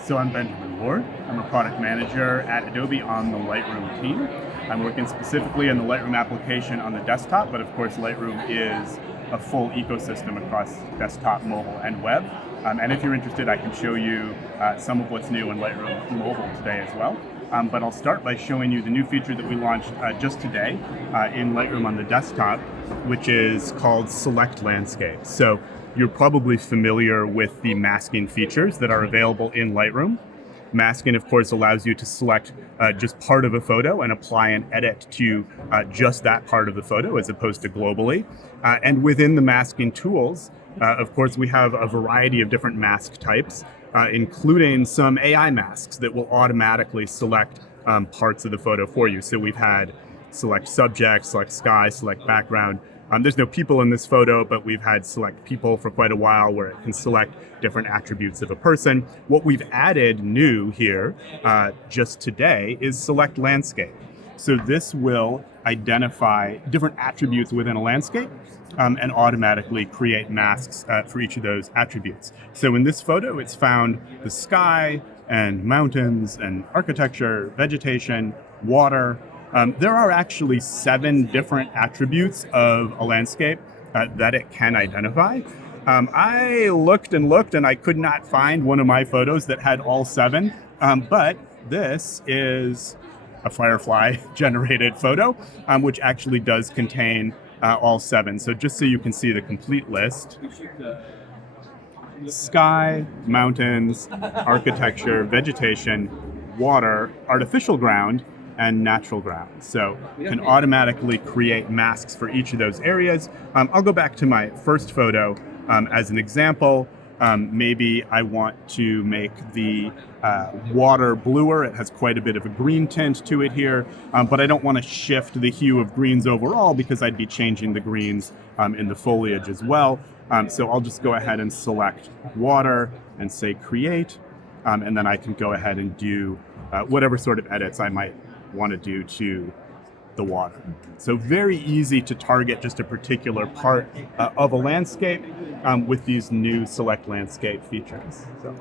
So I'm Benjamin Ward. I'm a product manager at Adobe on the Lightroom team. I'm working specifically on the Lightroom application on the desktop, but of course Lightroom is a full ecosystem across desktop, mobile, and web. And if you're interested, I can show you some of what's new in Lightroom mobile today as well. But I'll start by showing you the new feature that we launched just today in Lightroom on the desktop, which is called Select Landscape. So you're probably familiar with the masking features that are available in Lightroom. Masking, of course, allows you to select just part of a photo and apply an edit to just that part of the photo as opposed to globally. And within the masking tools, of course, we have a variety of different mask types, including some AI masks that will automatically select parts of the photo for you. So we've had select subject, select sky, select background. There's no people in this photo, but we've had select people for quite a while where it can select different attributes of a person. What we've added new here just today is select landscape. So this will identify different attributes within a landscape and automatically create masks for each of those attributes. So in this photo, it's found the sky and mountains and architecture, vegetation, water. There are actually 7 different attributes of a landscape that it can identify. I looked and looked and I could not find one of my photos that had all 7, but this is a Firefly generated photo, which actually does contain all 7. So just so you can see the complete list: sky, mountains, architecture, vegetation, water, artificial ground, and natural ground. So you can automatically create masks for each of those areas. I'll go back to my first photo as an example. Maybe I want to make the water bluer. It has quite a bit of a green tint to it here, but I don't want to shift the hue of greens overall because I'd be changing the greens in the foliage as well. So I'll just go ahead and select water and say create, and then I can go ahead and do whatever sort of edits I might want to do to the water. So very easy to target just a particular part of a landscape with these new select landscape features. So.